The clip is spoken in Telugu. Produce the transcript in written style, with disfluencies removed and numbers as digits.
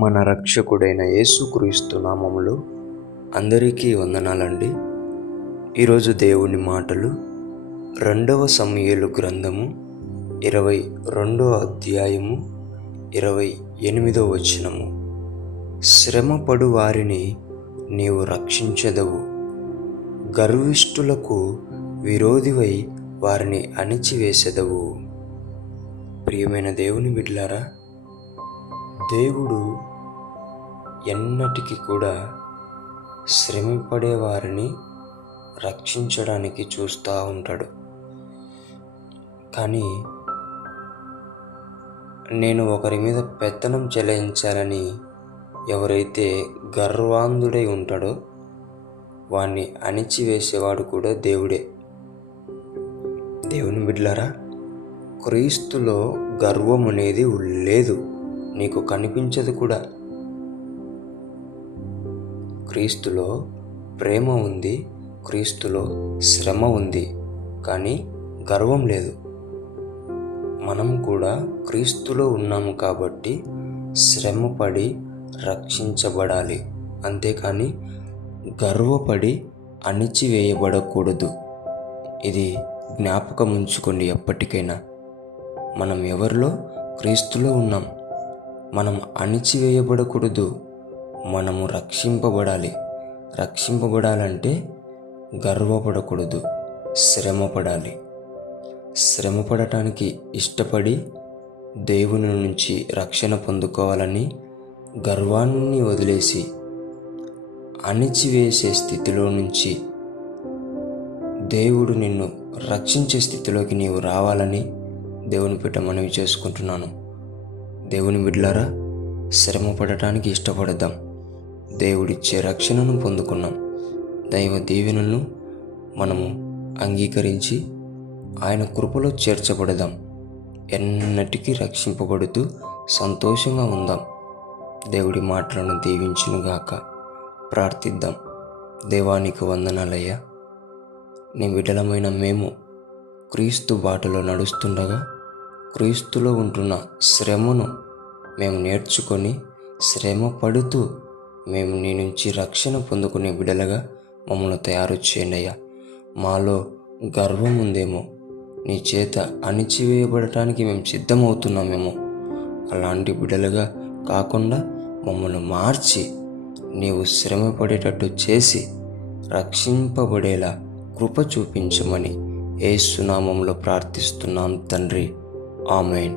మన రక్షకుడైన యేసుక్రీస్తు నామములో అందరికీ వందనాలండి. ఈరోజు దేవుని మాటలు 2వ సమూయేలు గ్రంథము 22వ అధ్యాయము 28వ వచనము. శ్రమపడు వారిని నీవు రక్షించెదవు, గర్విష్ఠులకు విరోధివై వారిని అణిచివేసెదవు. ప్రియమైన దేవుని బిడ్డలారా, దేవుడు ఎన్నటికీ కూడా శ్రమపడే వారిని రక్షించడానికి చూస్తూ ఉంటాడు. కానీ నేను ఒకరి మీద పెత్తనం చెలాయించాలని ఎవరైతే గర్వాంధుడై ఉంటాడో వాణ్ణి అణిచివేసేవాడు కూడా దేవుడే. దేవుని బిడ్డలారా, క్రీస్తులో గర్వం అనేది లేదు, నీకు కనిపించదు కూడా. క్రీస్తులో ప్రేమ ఉంది, క్రీస్తులో శ్రమ ఉంది, కానీ గర్వం లేదు. మనం కూడా క్రీస్తులో ఉన్నాము కాబట్టి శ్రమపడి రక్షించబడాలి, అంతేకాని గర్వపడి అణిచివేయబడకూడదు. ఇది జ్ఞాపకం ఉంచుకోండి ఎప్పటికైనా. మనం ఎవరిలో? క్రీస్తులో ఉన్నాం. మనం అణిచివేయబడకూడదు, మనము రక్షింపబడాలి. రక్షింపబడాలంటే గర్వపడకూడదు, శ్రమపడాలి. శ్రమపడటానికి ఇష్టపడి దేవుని నుంచి రక్షణ పొందుకోవాలని గర్వాన్ని వదిలేసి అణిచివేసే స్థితిలో నుంచి దేవుడు నిన్ను రక్షించే స్థితిలోకి నీవు రావాలని దేవుని పేట మనవి చేసుకుంటున్నాను. దేవుని బిడ్డలారా, శ్రమ పడటానికి ఇష్టపడదాం. దేవుడిచ్చే రక్షణను పొందుకున్నాం. దైవ దీవెనలను మనము అంగీకరించి ఆయన కృపలో చేర్చబడదాం. ఎన్నటికీ రక్షింపబడుతూ సంతోషంగా ఉందాం. దేవుడి మాటలను దీవించునుగాక. ప్రార్థిద్దాం. దేవానికి వందనాలయ్యా. నీ బిడ్డలమైన మేము క్రీస్తు బాటలో నడుస్తుండగా క్రీస్తులో ఉంటున్న శ్రమను మేము నేర్చుకొని శ్రమ పడుతూ మేము నీ నుంచి రక్షణ పొందుకునే బిడ్డలుగా మమ్మల్ని తయారు చేయండి అయ్యా. మాలో గర్వం ఉందేమో, నీ చేత అణిచివేయబడటానికి మేము సిద్ధమవుతున్నామేమో. అలాంటి బిడ్డలుగా కాకుండా మమ్మల్ని మార్చి నీవు శ్రమ పడేటట్టు చేసి రక్షింపబడేలా కృప చూపించమని యేసు నామములో ప్రార్థిస్తున్నాం తండ్రి. ఆమేన్.